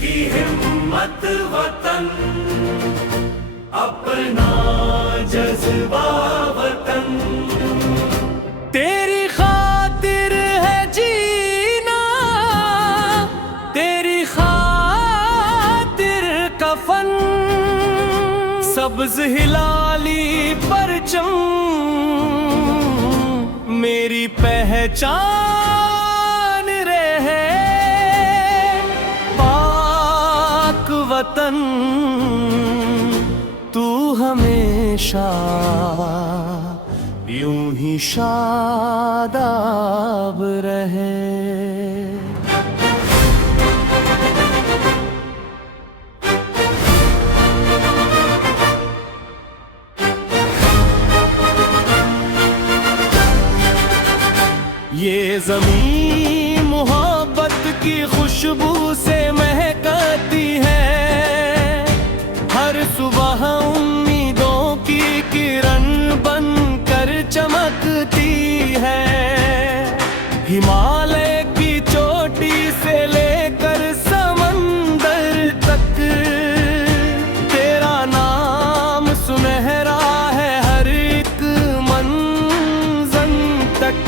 की हिम्मत वतन, अपना जज्बा वतन। तेरी खातिर है जीना, तेरी खातिर कफन, सब्ज हिलाली परचम मेरी पहचान रहे। पाक वतन तू हमेशा यूं ही शादाब रहे। ये ज़मीं मोहब्बत की खुशबू से महकती है, हर सुबह उम्मीदों की किरण बनकर चमकती है। हिमालय की चोटी से लेकर समंदर तक तेरा नाम सुनहरा है, हर एक मंज़र तक।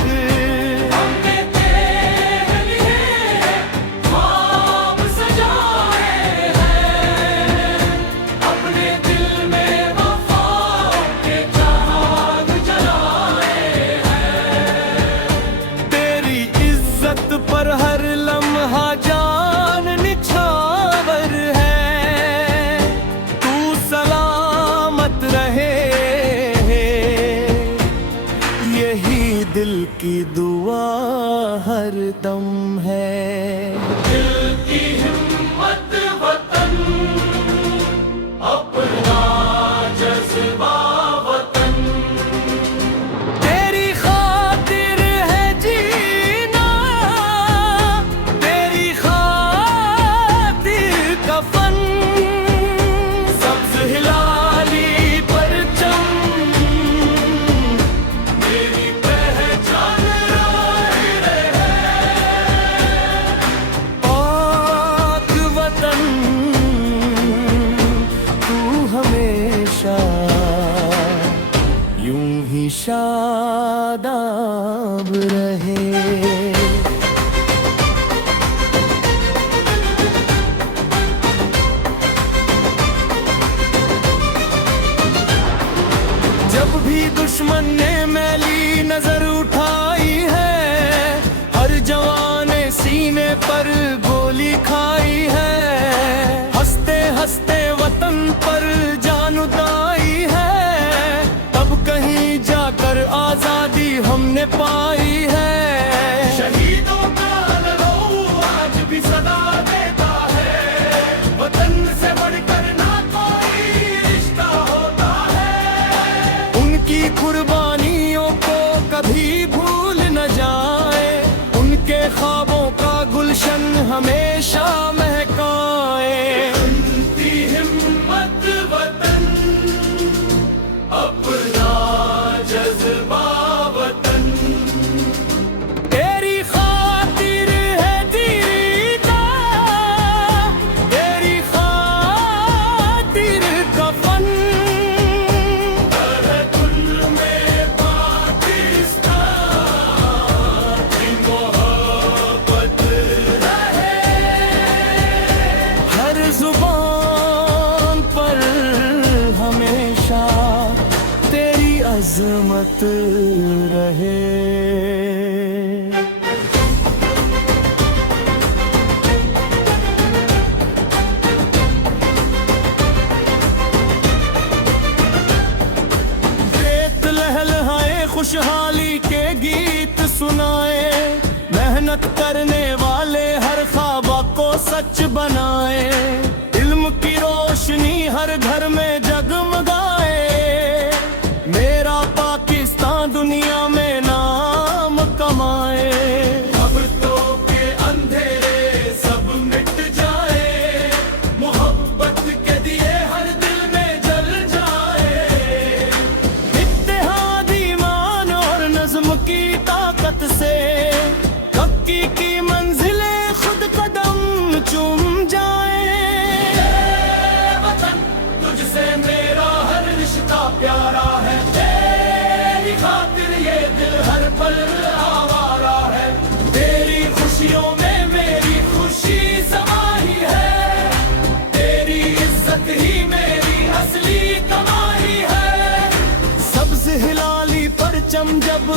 पर हर लम्हा जान निछावर है, तू सलामत रहे। यही दिल की दुआ हर दम है। दिल की हिम्मत वतन, अपना जज्बा वतन। तेरी खातिर है जीना, तेरी खातिर कफन, सब्ज हिलाली परचम मेरी पहचान रहे। पाक वतन तू हमेशा यूं ही शादाब रहे। जब भी दुश्मन ने मैली नजर उठाई है, हर जवान ने सीने पर गोली खाई है। हंसते हंसते वतन पर जान उदाई है, तब कहीं जाकर आजादी हमने पाई है। शहीदों का लहू आज भी सदा देता है, वतन से बढ़कर ना कोई रिश्ता होता है। उनकी कुर्बानियों को कभी भूल न जाए, उनके ख्वाबों का गुलशन हमेशा महकाए। उनकी हिम्मत वतन, अपना जज्बा वतन। तेरी खातिर है जीना, तेरी खातिर कफन, तरकुल में पाकिस्तान की मोहब्बत रहे। हर जुबान पर हमेशा तेरी अजमत रहे। रेत लहलहाए खुशहाली के गीत सुनाए, मेहनत करने वाले हर ख्वाब को सच बनाए। इल्म की रोशनी हर घर में जगमगाए, मेरा पाकिस्तान दुनिया में नाम कमाए। खबरों के अंधेरे सब मिट जाए, मोहब्बत के दिए हर दिल में जल जाए। इत्तेहाद, ईमान और नज़्म की ताकत से तरक्की की मंजिलें खुद कदम चूम जाए।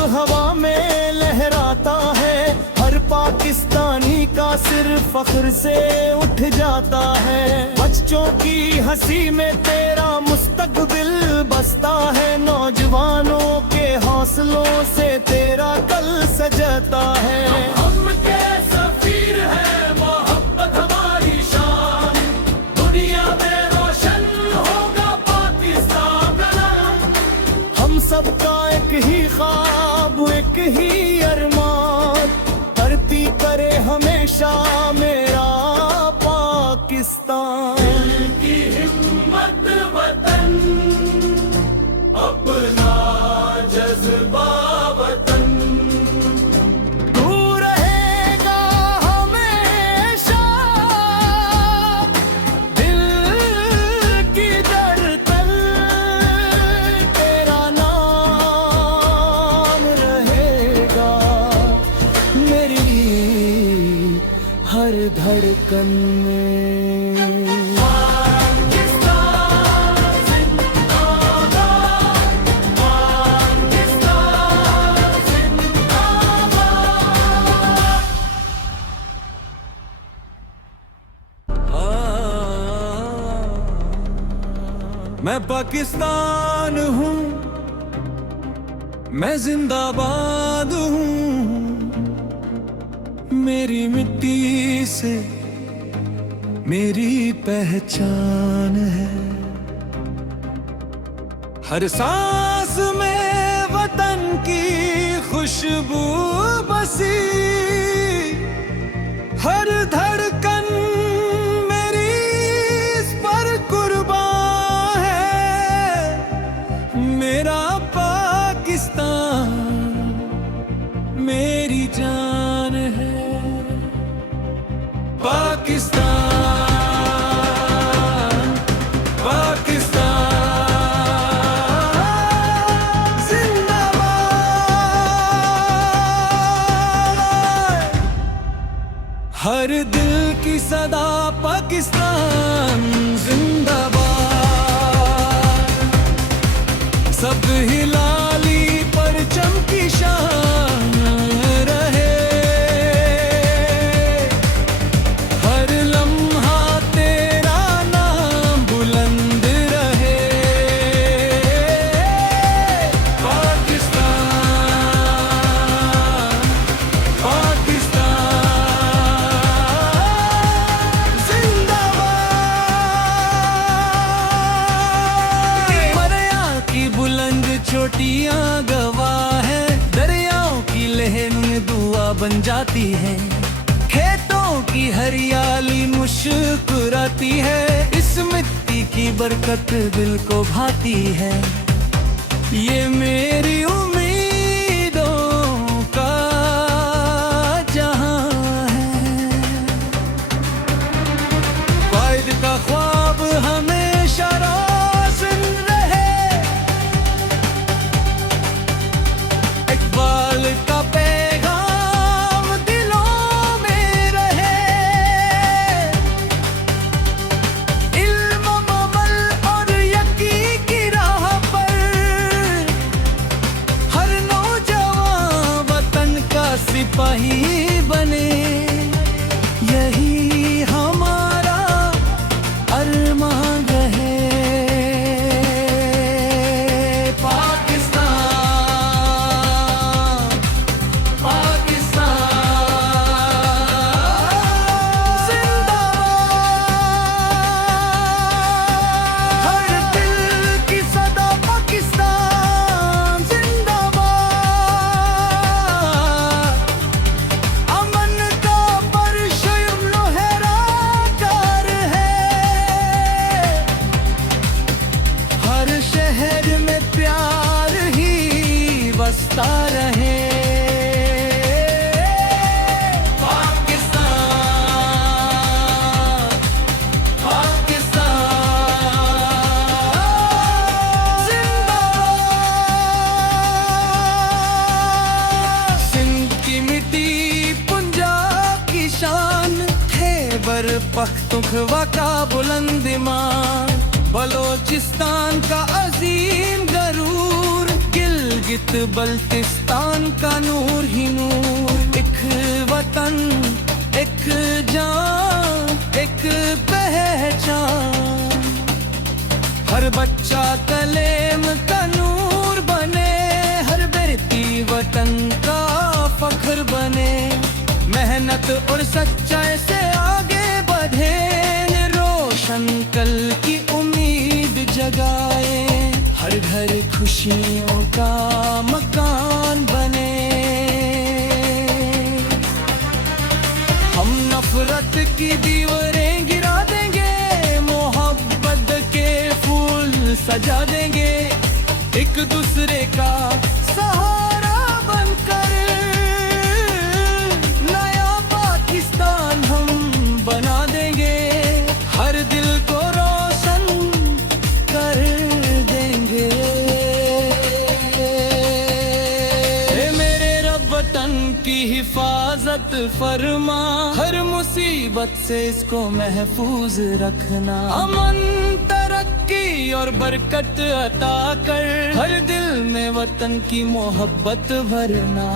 हवा में लहराता है, हर पाकिस्तानी का सिर फख्र से उठ जाता है। बच्चों की हंसी में तेरा मुस्तकबिल बसता है, नौजवानों के हौसलों से तेरा कल सजता है। हम के सफीर है मोहब्बत हमारी शान, दुनिया में रोशन होगा पाकिस्तान का नाम। हम सबका एक ही ख्वाब, एक ही अरमान, धरती करे हमेशा मेरा पाकिस्तान। दिल की हिम्मत वतन, अपना जज्बा वतन, तू रहेगा हमेशा दिल की धड़कन, तेरा नाम रहेगा मेरी हर धड़कन में। मैं पाकिस्तान हूँ, मैं जिंदाबाद हूँ, मेरी मिट्टी से मेरी पहचान है। हर सांस में वतन की खुशबू बसी, हर धड़कन मेरी इस पर कुर्बान है। मेरा पाकिस्तान मेरी जान है। पाकिस्तान, पाकिस्तान जिंदाबाद। हर दिल की सदा पाकिस्तान जिंदाबाद। सब हिलाली परचम की शान रहे, हर लम्हा तेरा नाम बुलंद रहे। पाकिस्तान, पाकिस्तान जिंदाबाद। मरिया की बुलंद चोटियां गवाह है, दरियाओं की लहर में दुआ बन जाती है। खेतों की हरियाली मुस्कुराती है, इस मिट्टी की बरकत दिल को भाती है। ये मेरी उम्मीदों का जहां है, वाइद का ख्वाब हमेशा रोशन रहे। इकबाल का पैगाम दिलों में रहे, इल्म अमल और यकीन की राह पर हर नौजवान वतन का सिपाही बने। यही हमारा अरमान रहे। पाकिस्तान, पाकिस्तान जिंदाबाद। हर दिल की सदा पाकिस्तान जिंदाबाद। अमन का परचम लहराकर है, हर शहर में प्यार ही बसता रहे। पाकिस्तान, पाकिस्तान जिंदाबाद। सिंध की मिट्टी पंजाब की शान, खैबर पख्तूनख्वा का बुलंद ईमान, बलोचिस्तान का अजीम गरूर, गिलगित बल्तिस्तान का नूर ही नूर, एक वतन, एक जान, एक पहचान। हर बच्चा कलेम का नूर बने, हर बेटी वतन का फख्र बने। मेहनत और सच्चाई से आगे बढ़े, रोशन कल की उम्मीद जगाए। हर घर खुशियों का मकान बने। हम नफरत की दीवारें गिरा देंगे, मोहब्बत के फूल सजा देंगे। एक दूसरे का सहारा बनकर नया पाकिस्तान हम बना देंगे। हर दिल को रोशन कर देंगे। ए मेरे रब वतन की हिफाजत फरमा, हर मुसीबत से इसको महफूज रखना। अमन, तरक्की और बरकत अता कर, हर दिल में वतन की मोहब्बत भरना।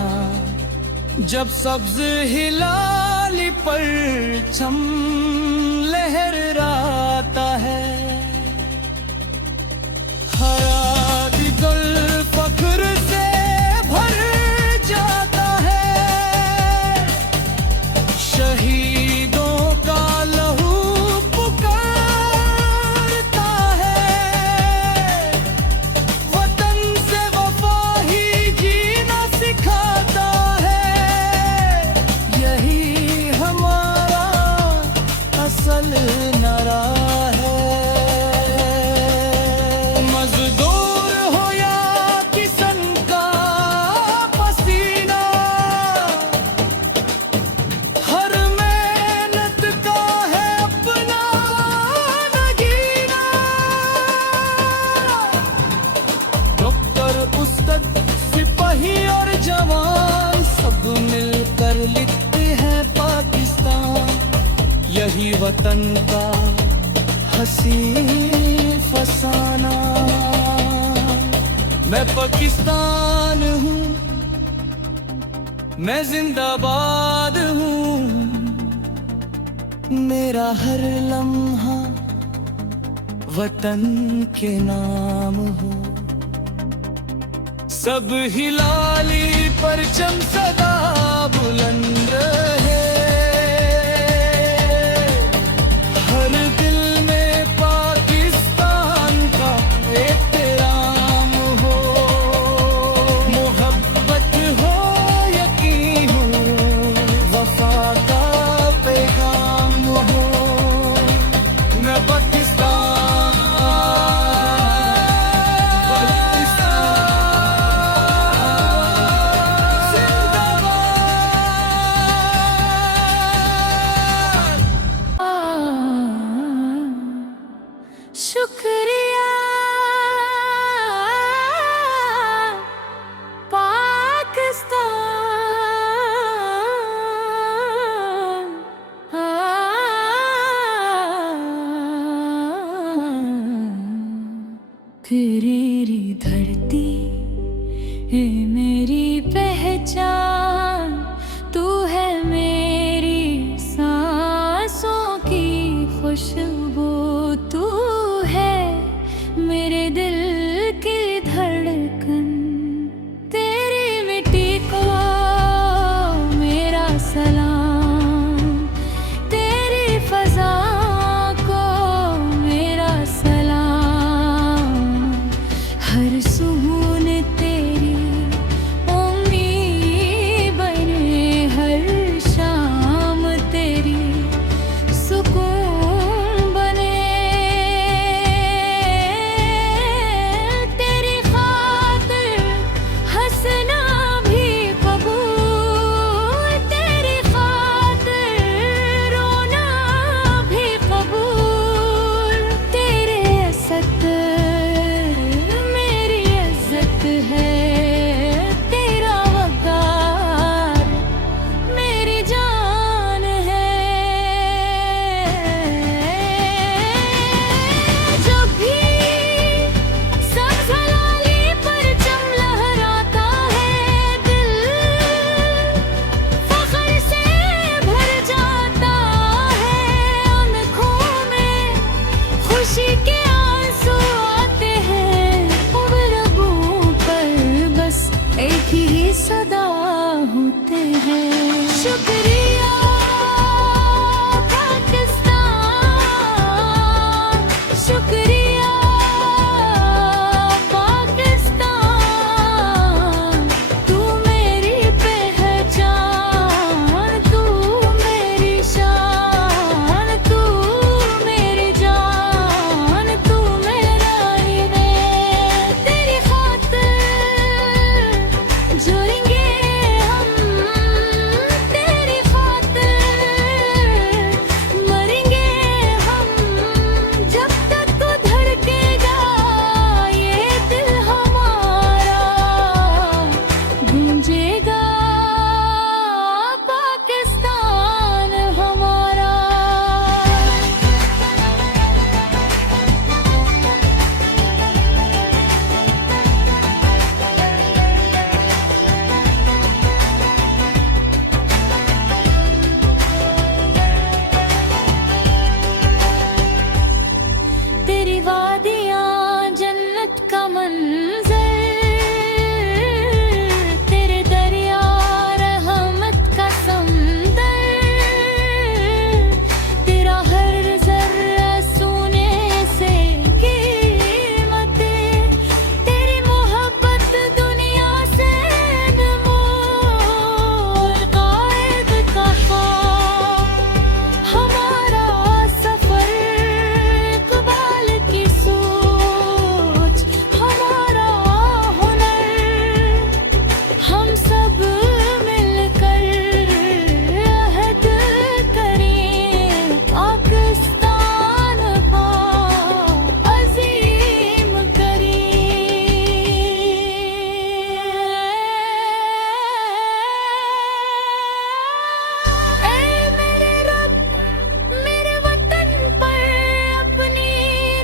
जब सब्ज हिलाली परचम लहराता है, हरा दिल फख्र से भर जाता है। शहीदों का लहू पुकारता है, वतन से वफा ही जीना सिखाता है। यही हमारा असल नारा है। मजदूर हो या किसान का पसीना, हर मेहनत का है अपना नगीना। डॉक्टर, उस्ताद, सिपाही और जवान सब मिलकर लिखते हैं पाकिस्तान। यही वतन का हसी फसाना। मैं पाकिस्तान हूँ, मैं जिंदाबाद हूँ। मेरा हर लम्हा वतन के नाम हो। सब हिलाली परचम सदा बुलंद रहे। हर दिल में पाकिस्तान का एहतराम हो। मोहब्बत हो, यकीन हो, वफा का पैगाम हो। मैं पाकिस्तान, शुक्रिया पाकिस्तान। तेरी धरती है मेरी पहचान, तू है मेरी सांसों की खुशबू, तू है मेरे दिल की धड़कन। तेरी मिट्टी को मेरा सलाम, तेरी फजा को मेरा सलाम। हैं। शुक्रिया पाकिस्तान, शुक्रिया पाकिस्तान, तू मेरी पहचान, तू मेरी शान, तू मेरी जान, तू मेरा हीरे। तेरी खातिर जोड़ेंगे हम, तेरी खातिर मरेंगे हम, जब तक तू धड़केगा ये दिल हमारा, गूंजेगा पाकिस्तान हमारा। तेरी वादियाँ जन्नत का मंजर, तेरे दरिया रहमत का समंदर, तेरा हर जर्रा सोने से कीमती, तेरी मोहब्बत दुनिया से अनमोल, कायद का ख्वाब हमारा सफर, इकबाल की सोच हमारा हुनर, हम सब मिलकर अहद करें पाकिस्तान का अजीम करें। ऐ मेरे रब, मेरे वतन पर अपनी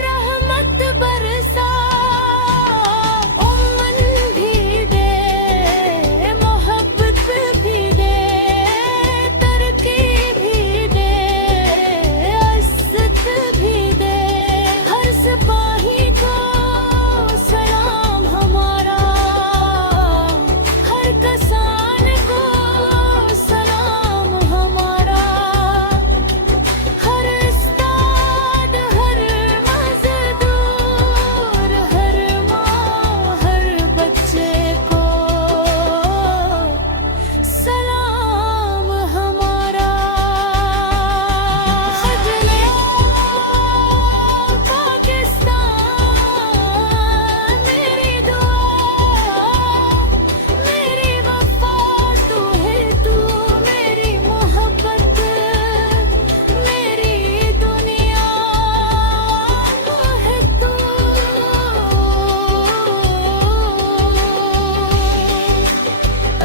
रहमत बरसा, उम्मन भी दे, मोहब्बत भी दे, तरक्की भी दे, इज्जत भी दे। हर सिपाही को सलाम हमारा, हर किसान को सलाम हमारा, हर उस्ताद, हर मजदूर, हर माँ, हर बच्चे को सलाम हमारा। खजले पाकिस्तान, मेरी दुआ, मेरी वफा, तू है तू, मेरी मोहब्बत, मेरी दुनिया, तू है तू।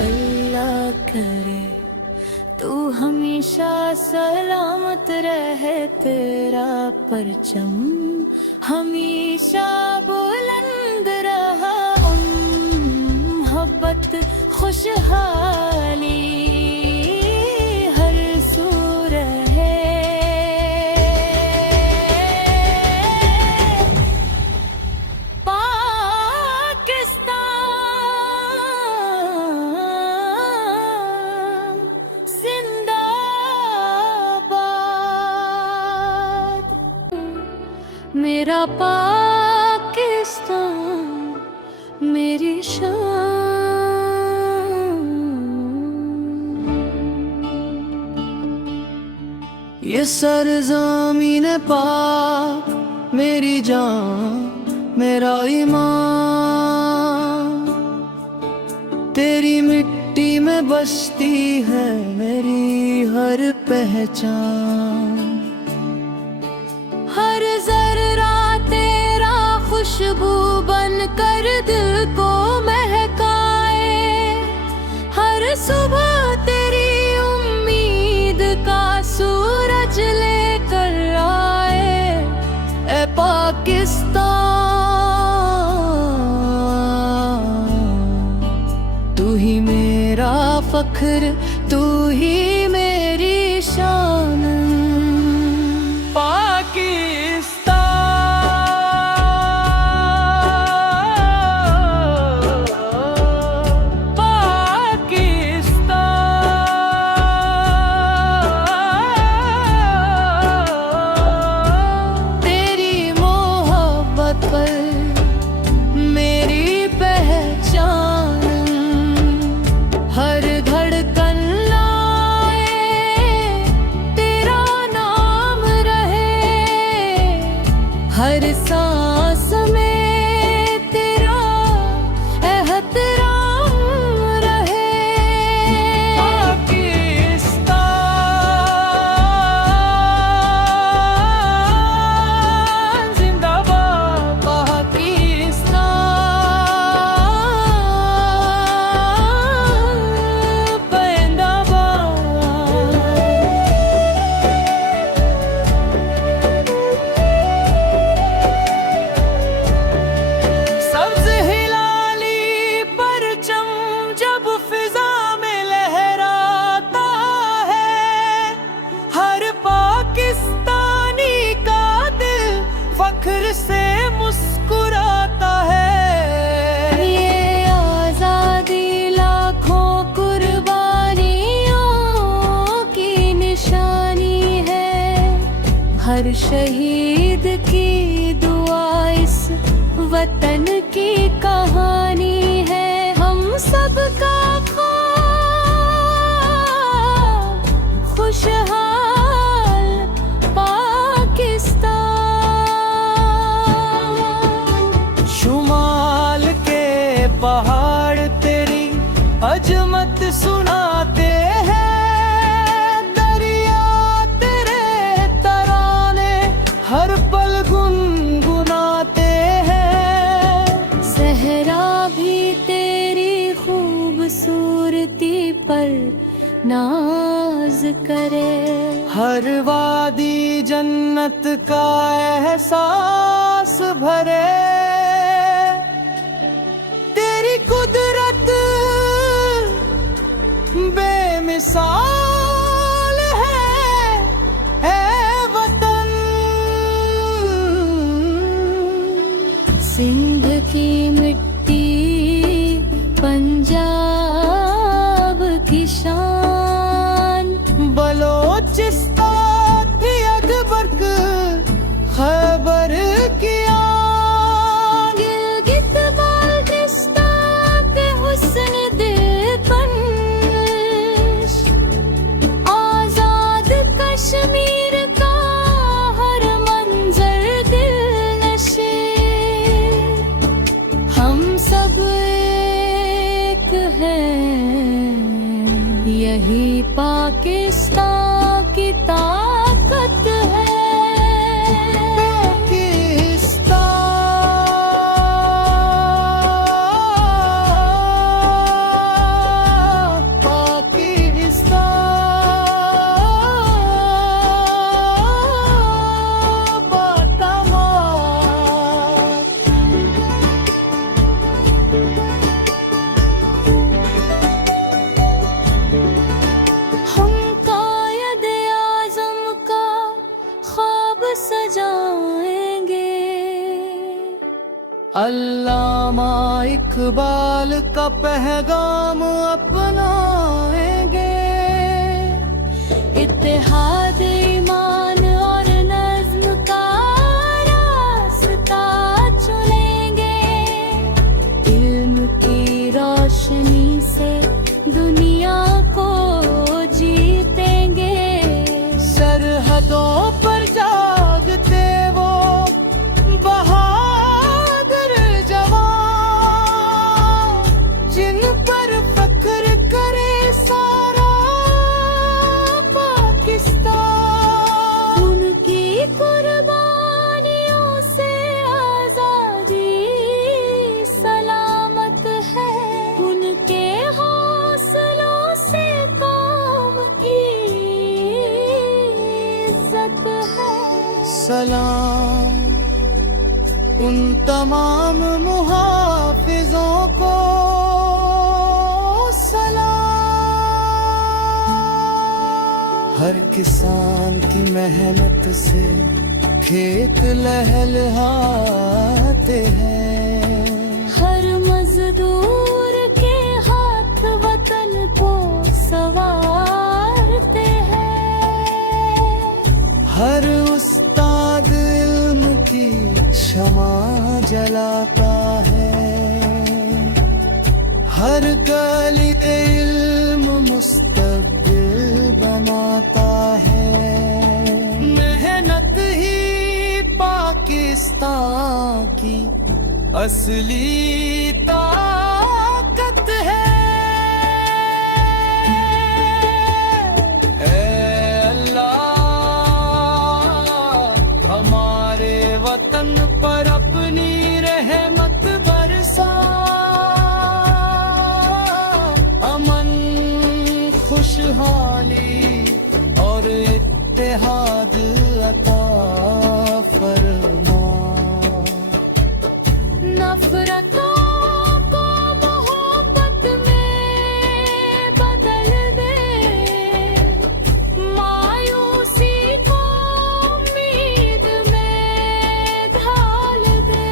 अल्लाह करे तू हमेशा सलामत रहे, तेरा परचम हमेशा बुलंद रहा, मोहब्बत खुशहाली हर सू रहे। पाकिस्तान जिंदाबाद, मेरा पाकिस्तान मेरी शान। ये सरज़मीन पाक मेरी जान, मेरा ईमान, तेरी मिट्टी में बसती है मेरी हर पहचान। हर जर्रा तेरा खुशबू बन कर दिल को महकाए, हर सुबह तेरी उम्मीद का सूरज लेकर आए। ए पाकिस्तान, तू ही मेरा फख्र, तू ही मेरी शान। पाकिस्तान, हर शहीद की दुआ इस वतन की कहानी है। हम सबका ख्वाब खुशहाल पाकिस्तान। शुमाल के पहाड़ तेरी अजमत सुनाते हैं, दरिया तेरे तराने हर पल गुनगुनाते हैं। सहरा भी तेरी खूबसूरती पर नाज करे, हर वादी जन्नत का एहसास भरे। तेरी कुदरत बेमिसाल है वतन। सिंध की मिट्टी पंजाब की शान, बलोचिस्तान भी अकबर्क खैबर की आन। गिलगित बाल्टिस्तान पे हुस्न दिलकश, आजाद कश्मीर का हर मंजर दिलनशे। हम सब एक हैं, यही पाकिस्तान की ताकत है। हम कायदे आज़म का ख्वाब सजाएंगे, अल्लामा इकबाल का पैगाम अपनाएंगे। इत्तेहाद ईमान और नज़्म का रास्ता चुनेंगे। इल्म की रोशनी से दुनिया को जीतेंगे। सरहदों पर जागते वो बहादुर जवान, जिन पर फख्र करे सारा पाकिस्तान। उनकी कुर्बानियों से आजादी सलामत है, उनके हौसलों से कौम की इज्जत है। सलाम उन तमाम मुहाफिजों को, सलाम। हर किसान की मेहनत से खेत लहलहाते हैं, हर मजदूर के हाथ वतन को संवारते हैं। हर उस्ताद इल्म की शमा जलाता है, हर गली इल्म मुस्तक़बिल बनाता है। मेहनत ही पाकिस्तान की असली ताकत है। ऐ अल्लाह हमारे वतन पर अपनी रहमत बरसा, अमन खुशहाली और इत्तेहाद अता फरमा। नफरतों को मोहब्बत में बदल दे, मायूसी को उम्मीद में ढाल दे।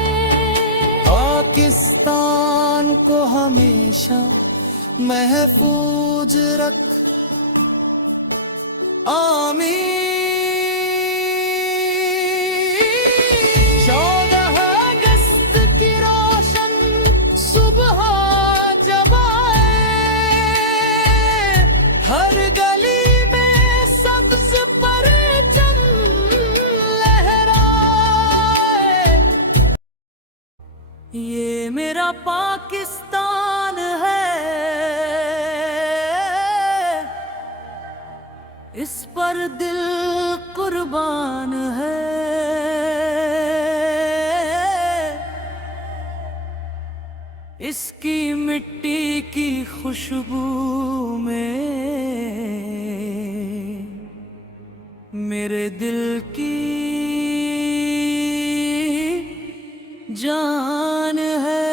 पाकिस्तान को हमेशा महफूज रख, आमीन। हर गली में सब्ज परचम लहराए। ये मेरा पाकिस्तान है, इस पर दिल कुर्बान है। इसकी मिट्टी की खुशबू में मेरे दिल की जान है।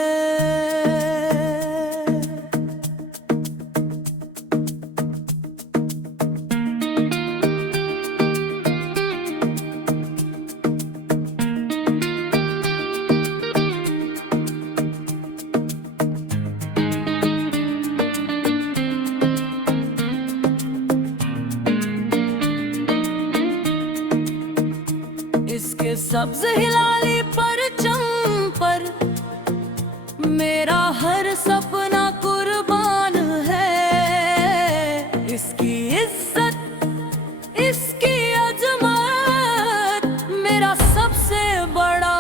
इसके सब्ज हिलाली परचम पर मेरा हर सपना कुर्बान है। इसकी इज्जत, इसकी अजमत मेरा सबसे बड़ा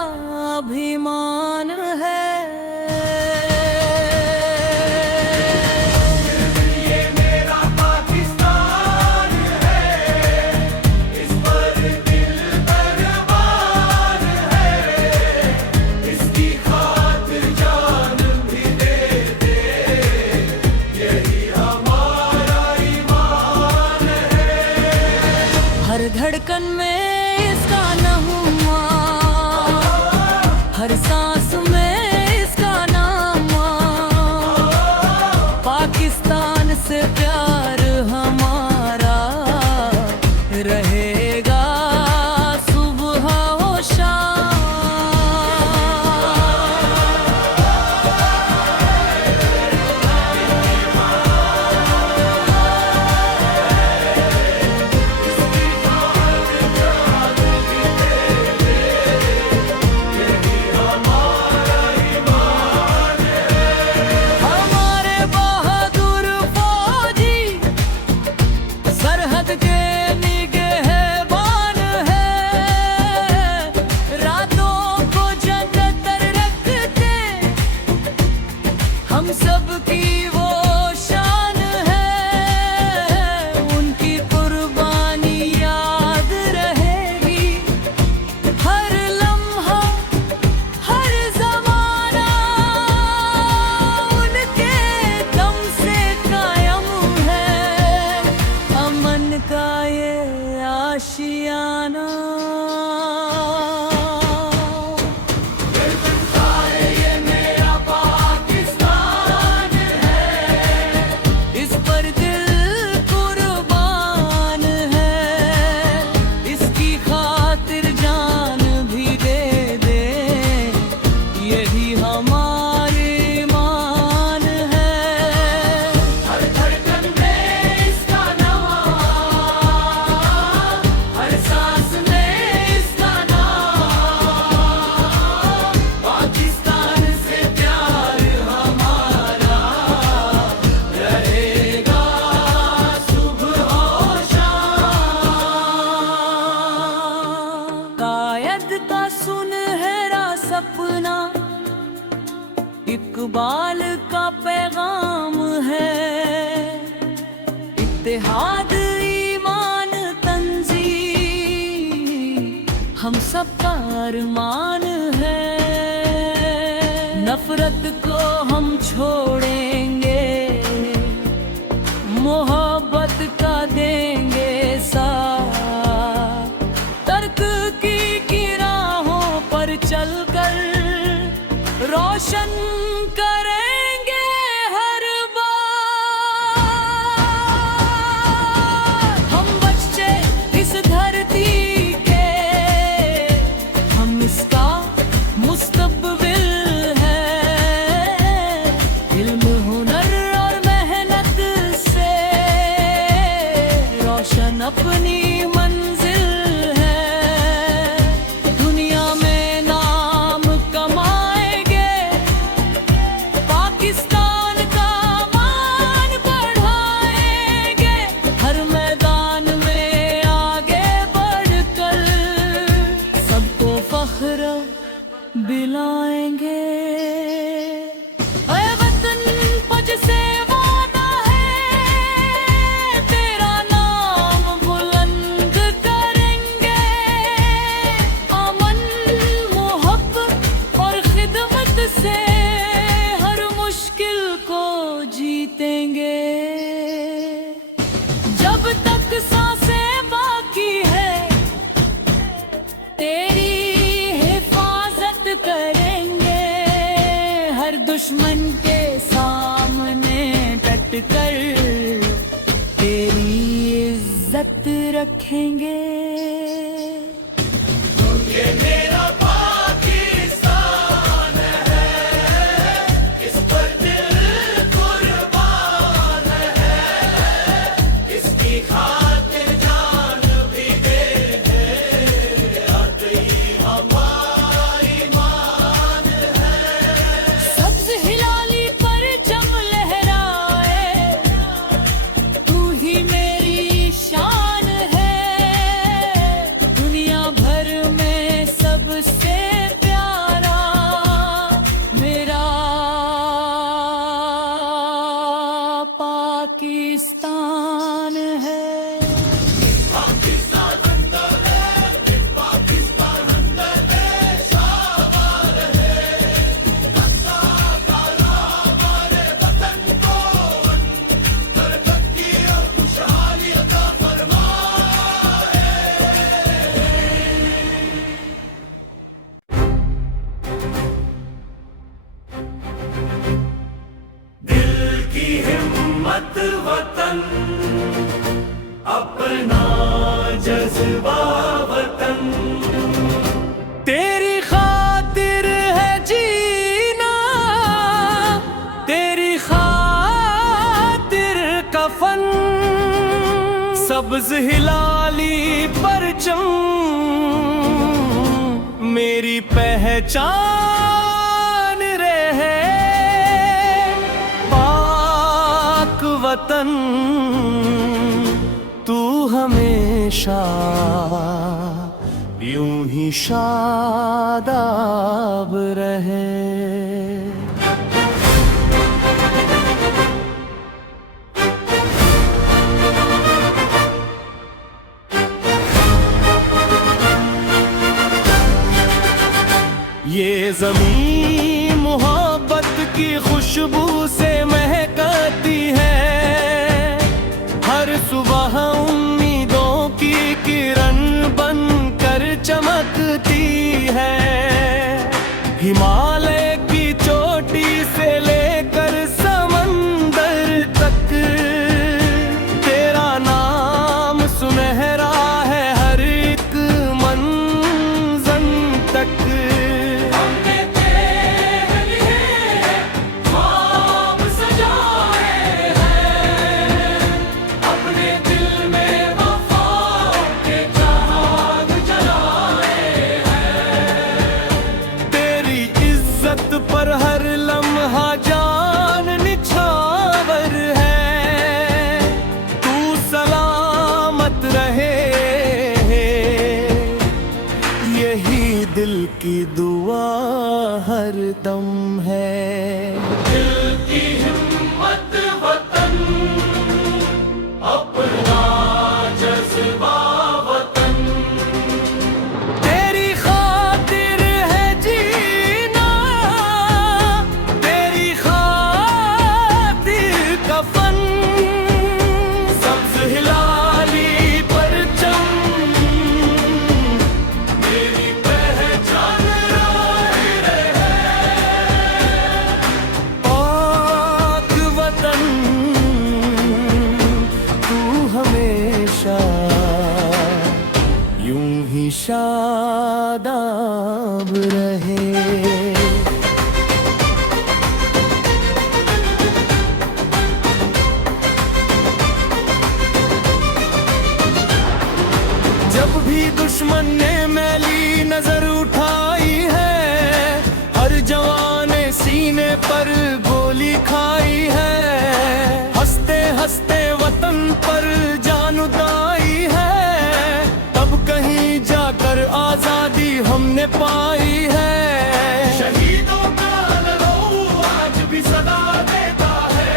अभिमान है। ये मेरा पाकिस्तान है, इस पर दिल कुर्बान है। इसकी खातिर जान भी दे दे, यही हमारा ईमान है। हर धड़कन में इसका नहुआ, हर सांस में इसका नाम। पाकिस्तान से प्यार हमारा रहेगा सुबह हो शाम। हमारे बहादुर फौजी सरहद के निगहबान है। रातों को जन्नत रखते हम सब की वो शान है। उनकी कुर्बानी याद रहेगी, हर लम्हा हर जमाना उनके दम से कायम है। अमन का ये आशियाना। ये मेरा पाकिस्तान है, इस पर दिल कुर्बान है। इसकी खातिर जान भी दे दे, यही हमारी ईमान है। हर धड़कन में इसका नाम, हर सांस में इसका नाम। पाकिस्तान से प्यार हमारा रहेगा सुबह हो शाम। कायद का सुनहरा सपना इकबाल का पैगाम है। इत्तेहाद ईमान तंजीम हम सबका अरमान है। नफरत को हम छोड़ेंगे, मोहब्बत का देंगे साथ। तर्क की राहों पर चलकर रोशन करेंगे हर बार। हम बच्चे इस धरती के, हम इसका मुस्तकबिल है। इल्म, हुनर और मेहनत से रोशन अपनी मंजिल है। दुनिया में नाम कमाएंगे, पाकिस्तान का मान बढ़ाएंगे। कर तेरी इज्जत रखेंगे। ये मेरा पाकिस्तान है, इस पर दिल कुर्बान है, इसकी खातिर जान भी दे है, आती हमारी मान है। सब्ज हिलाली परचम लहराए, तू ही मेरी शान है। दुनिया भर में सबसे प्यारा मेरा पाकिस्तान है। पाकिस्तान अंदर है, पाकिस्तान अंदर है, शाबाश है, नक्शा काला हमारे वतन को तरक्की और खुशहाली अता फरमाए। दिल की हिम्मत वतन, अपना जज्बा वतन, तेरी खातिर है जीना, तेरी खातिर कफन, सब्ज हिलाली परचम मेरी पहचान रहे। पाक वतन तू हमेशा यूं ही शादाब रहे। ये ज़मीं मोहब्बत की खुशबू से महकती है, हर सुबह उम्मीदों की किरण बनकर चमकती है। हिमालय की चोटी से लेकर समंदर तक तेरा नाम सुनहरा है, हर एक मंज़र तक। हमने तेरे लिए ख्वाब सजाए हैं, अपने दिल में वफा के चाँद जलाए हैं। तेरी इज्जत पर हर लम्हा जान निछावर है, तू सलामत रहे, यही दिल की दुआ हर दम है। दिल की हिम्मत वतन, अपना जज्बा वतन, तेरी खातिर है जीना, तेरी खातिर कफन, सब्ज हिलाली परचम मेरी पहचान राही रहे। पाक वतन तू हमेशा यूं ही शादाब रहे। जब भी दुश्मन ने मैली नजर उठाई है, हर जवान ने सीने पर गोली खाई है। हंसते हंसते वतन पर जान उदाई है, तब कहीं जाकर आजादी हमने पाई है। शहीदों का लहू आज भी सदा देता है,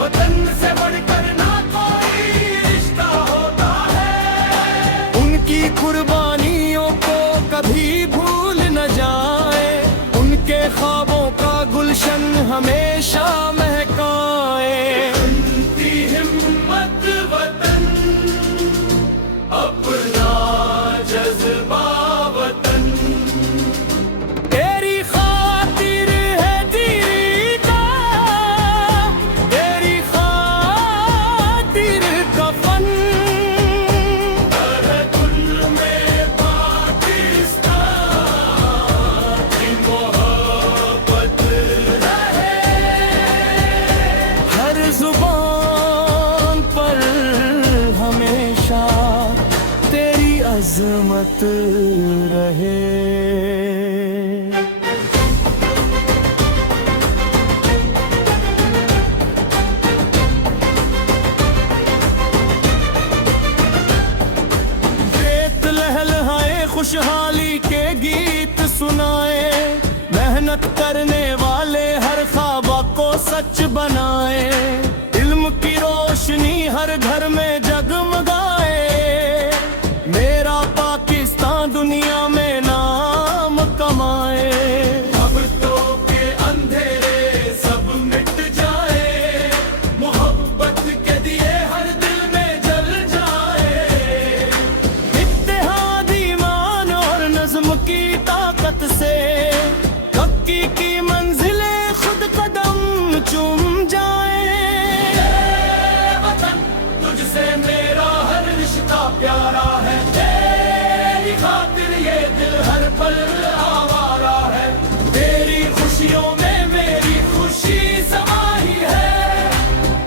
वतन से बढ़कर ना कोई रिश्ता होता है। उनकी कुर्बानियों को कभी भूल न जाए, उनके ख्वाबों का गुलशन हमेशा अजमत रहे। रेत लहलहाए खुशहाली के गीत सुनाए, मेहनत करने वाले हर ख्वाबा को सच बनाए। इल्म की रोशनी हर घर में जगमगाए, मेरा पाकिस्तान दुनिया में नाम कमाए। अब तो के अंधेरे सब मिट जाए, मोहब्बत के दिए हर दिल में जल जाए। इत्तेहाद, ईमान और नज़्म की ताकत से तरक्की की मंजिलें खुद कदम चूम जाए। वतन तुझसे मेरा हर रिश्ता प्यारा है, तेरी खातिर ये दिल हर पल आवारा है। तेरी खुशियों में मेरी खुशी समाई है,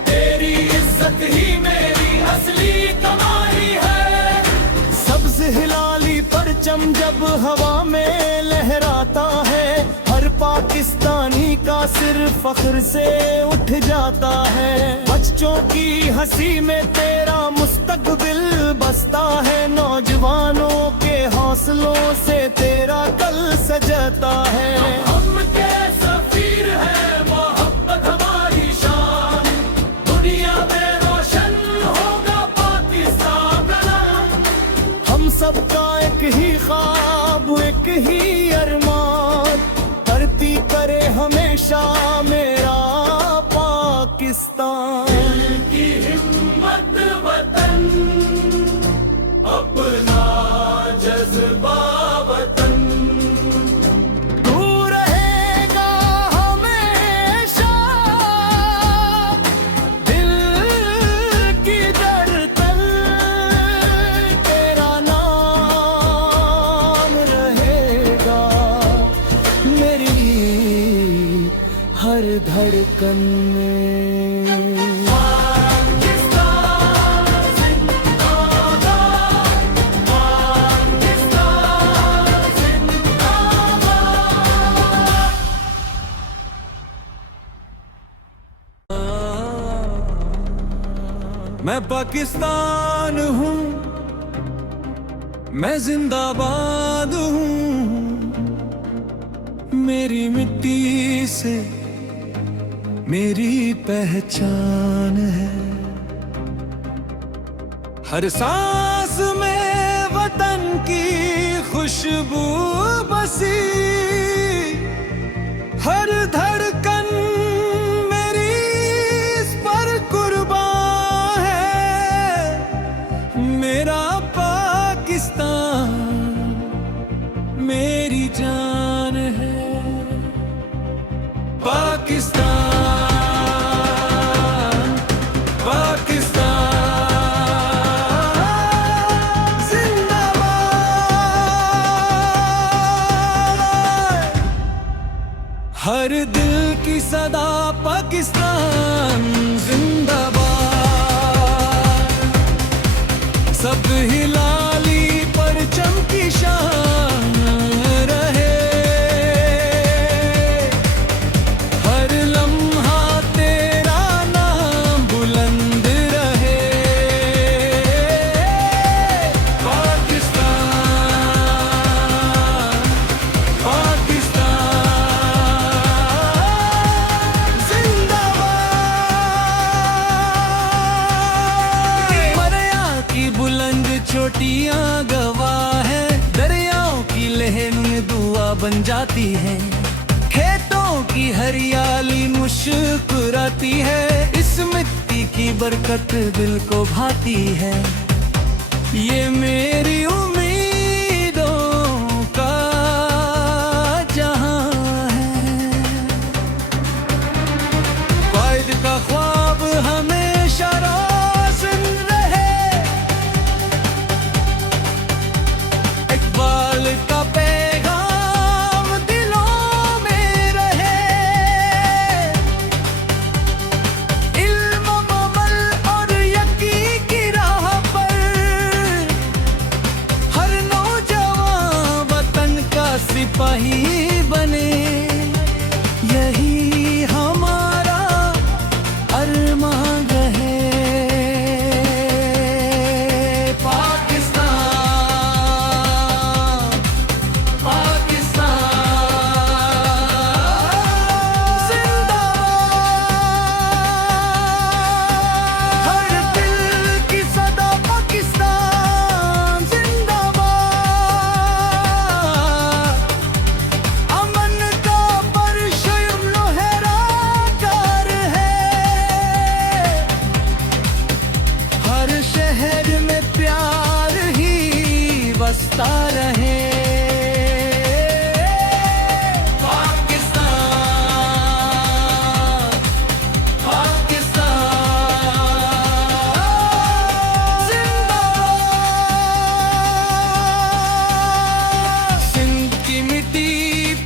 तेरी इज्जत ही मेरी असली कमाई है। सब्ज हिलाली परचम जब हवा में लहराता है, हर पाकिस्तानी का सिर फख्र से उठ जाता है। बच्चों की हंसी में तेरा मुस्तकबिल बसता है, नौजवानों के हौसलों से तेरा कल सजता है। हम के सफीर है मोहब्बत हमारी शान, दुनिया में रोशन होगा पाकिस्तान का नाम। हम सबका एक ही ख्वाब, एक ही अरमान, धरती करे हमेशा मेरा पाकिस्तान। की हिम्मत वतन, अपना जज्बा वतन। तू रहेगा हमेशा दिल की धड़कन, तेरा नाम रहेगा मेरी हर धड़कन में। मैं पाकिस्तान हूँ, मैं जिंदाबाद हूँ। मेरी मिट्टी से मेरी पहचान है। हर सांस में वतन की खुशबू बसी, हर धड़कन मेरी इस पर कुर्बान है। मेरा पाकिस्तान मेरी जान है। पाकिस्तान, पाकिस्तान जिंदाबाद। हर दिल की सदा पाकिस्तान जिंदाबाद। सब हिलाली परचम की शान रहे, हर लम्हा तेरा नाम बुलंद रहे। पाकिस्तान, पाकिस्तान जिंदाबाद। मरिया की बुलंद चोटियां गवाह है, दरियाओं की लहर में दुआ बन जाती है। खेतों की हरियाली मुस्कुराती है, इस मिट्टी की बरकत दिल को भाती है। ये मेरी उम्मीदों का जहां है। वाइद का ख्वाब हमेशा रोशन रहे, इकबाल का पैगाम दिलों में रहे। इल्म, अमल और यकीन की राह पर सिपाही बने, यही हमारा अरमान रहे। पाकिस्तान पाकिस्तान जिंदाबाद, हर दिल की सदा पाकिस्तान जिंदाबाद। अमन का परचम लहराकर है, हर शहर में प्यार ही बसता रहे। पाकिस्तान पाकिस्तान जिंदाबाद। सिंध की मिट्टी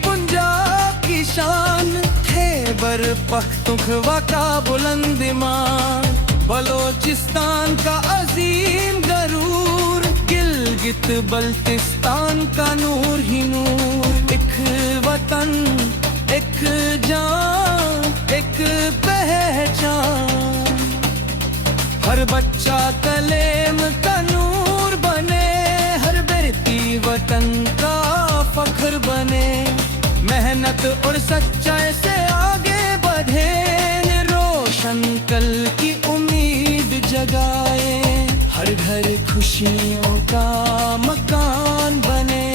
पंजाब की शान, खैबर पख्तूनख्वा का बुलंद ईमान, बलोचिस्तान का अजीम गरूर, गिलगित बल्तिस्तान का नूर ही नूर। एक वतन एक जान एक पहचान, हर बच्चा कलेम का नूर बने, हर बेटी वतन का फख्र बने। मेहनत और सच्चाई से आगे बढ़े, रोशन कल की उम्मीद जगाए, हर घर खुशियों का मकान बने।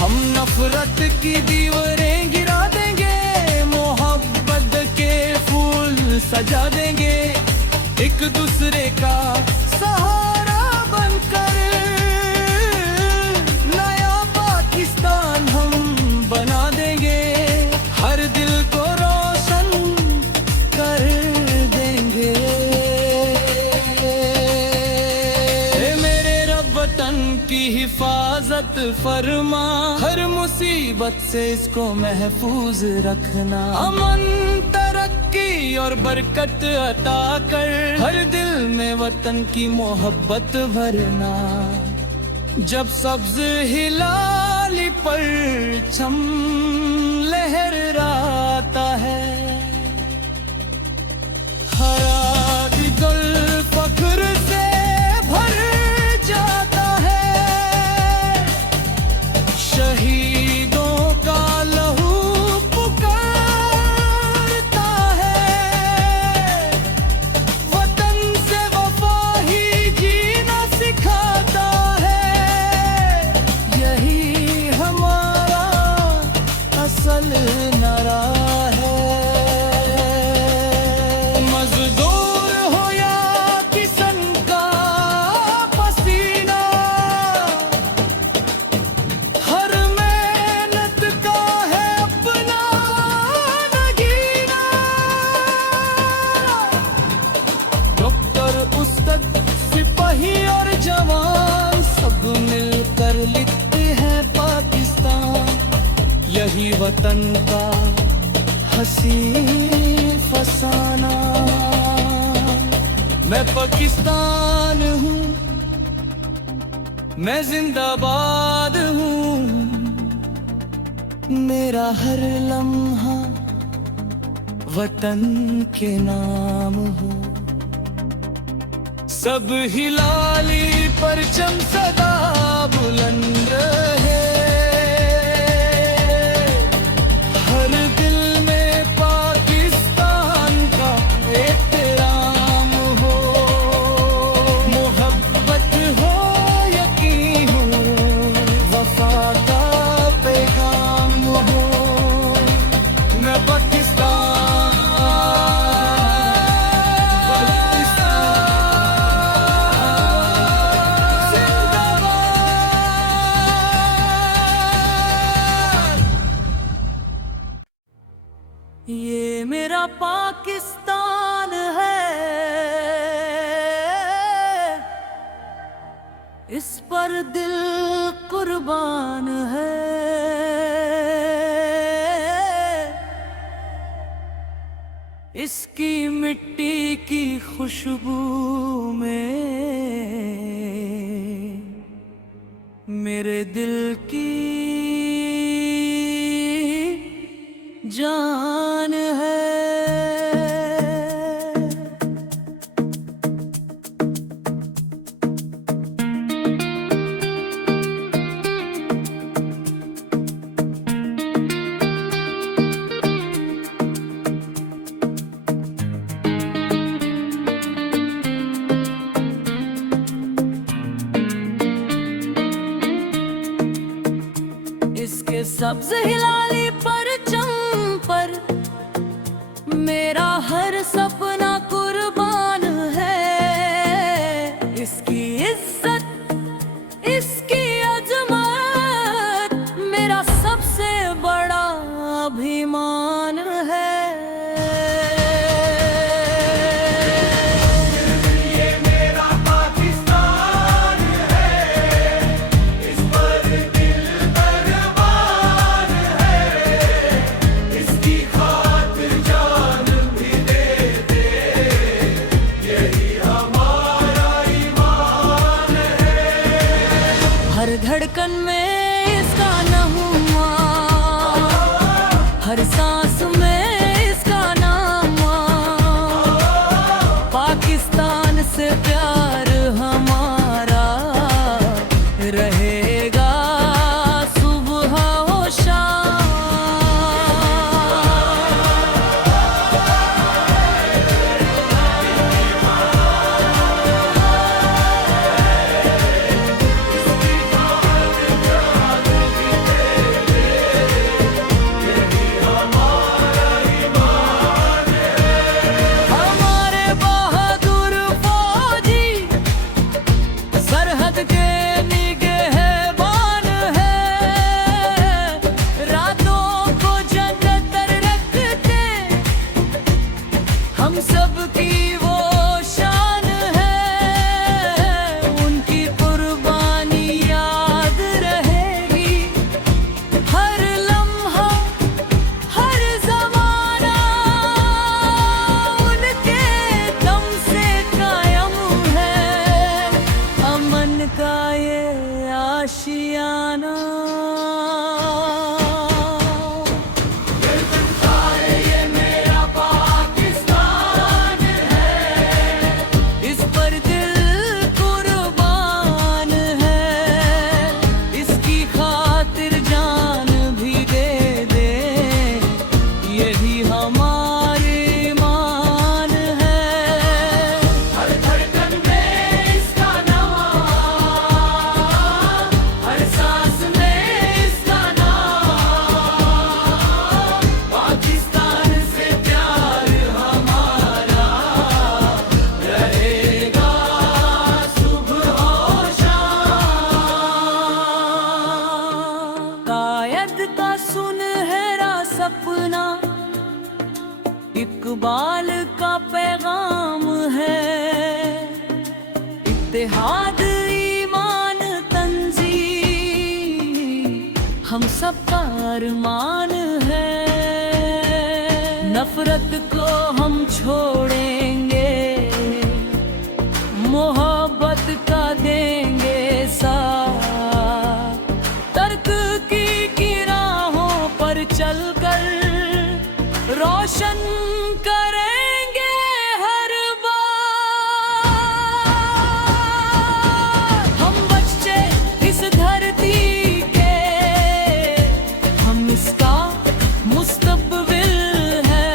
हम नफरत की दीवारें गिरा देंगे, मोहब्बत के फूल सजा देंगे, एक दूसरे का सहारा बनकर नया पाकिस्तान हम बना देंगे, हर दिल को रोशन कर देंगे। ए मेरे रब वतन की हिफाजत फरमा, हर मुसीबत से इसको महफूज रखना। अमन तरक्की और बरकत अता कर, हर दिल में वतन की मोहब्बत भरना। जब सब्ज हिलाली परचम लहराता है, हरा दिल फख्र से भर जाता है। शहीदों का लहू पुकारता है, वतन से वफा ही जीना सिखाता है, यही हमारा असल नारा है। मजदूर हो या किसान का पसीना, हर मेहनत का है अपना नगीना। डॉक्टर उस्ताद सिपाही और जवान सब मिलकर लिखते हैं पाकिस्तान, यही वतन का हसी फसाना। मैं पाकिस्तान हूँ, मैं जिंदाबाद हूँ, मेरा हर लम्हा वतन के नाम हो। सब हिलाली परचम सदा बुलंद रहे, हर दिल में पाकिस्तान का एहतराम हो। मोहब्बत हो यकीन हो, वफा का पैगाम हो। मैं पाकिस्तान जिंदाबाद। ये मेरा पाकिस्तान है, इस पर दिल कुर्बान है। इसकी मिट्टी की खुशबू में मेरे दिल की जान है। इसके सब्ज हिलाली परचम पर मेरा हर सपना कुर्बान है। इसकी इज्जत इसकी अजमत मेरा सबसे बड़ा अभिमान है। ये मेरा पाकिस्तान है, इस पर दिल कुर्बान है, इसकी खातिर जान भी दे दे, यही हमारा ईमान है। हर धड़कन में इसका नहुआ, हर सांस में इसका नाम। पाकिस्तान से प्यार हमारा रहेगा सुबह हो शाम। हमारे बहादुर फौजी सरहद के निगहबान है। रातों को जंतर रखते हम सब की वो शान है। उनकी कुर्बानी याद रहेगी हर लम्हा हर जमाना। उनके दम से कायम है अमन का ये आशियाना। ये मेरा पाकिस्तान है, इस पर दिल कुर्बान है, इसकी खातिर जान भी दे दे, यही हमारे ईमान है। हर धड़कन में इसका नाम, हर सांस में इसका नाम। पाकिस्तान से प्यार हमारा रहेगा सुबह हो शाम। कायद का सुनहरा सपना इकबाल का पैगाम है। इत्तेहाद ईमान तंजीम हम सबका अरमान है। नफरत को हम छोड़ेंगे, मोहब्बत का देंगे साथ। तर्क की राहों पर चलकर रोशन करेंगे हर बार। हम बच्चे इस धरती के, हम इसका मुस्तकबिल है।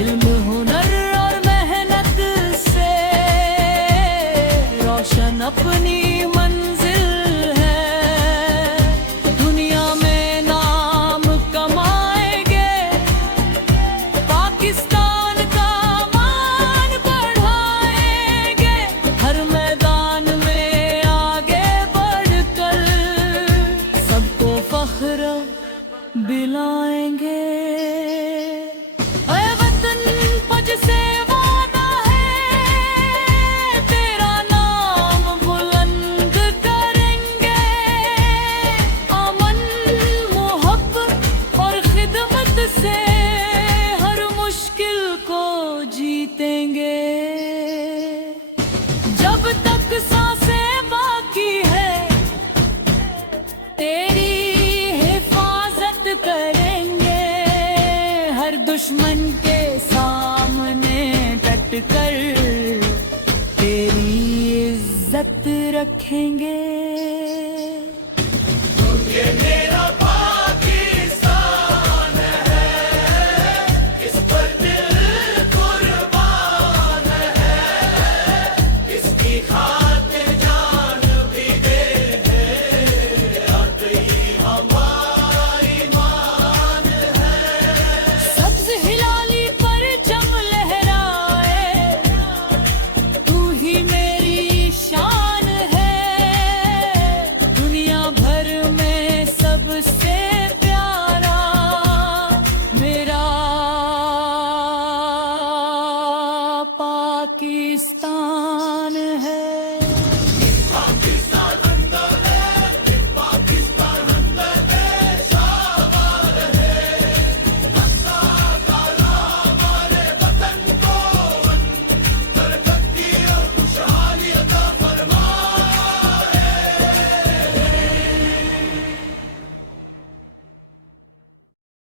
इल्म हुनर और मेहनत से रोशन अपनी मंजिल है। दुनिया में नाम कमाएंगे, पाकिस्तान का मान बढ़ाएंगे। हर मैदान में आगे बढ़कर सबको फख्र दिलाएंगे। ऐ वतन पज से वादा है, तेरा नाम बुलंद लूट कर तेरी इज्जत रखेंगे।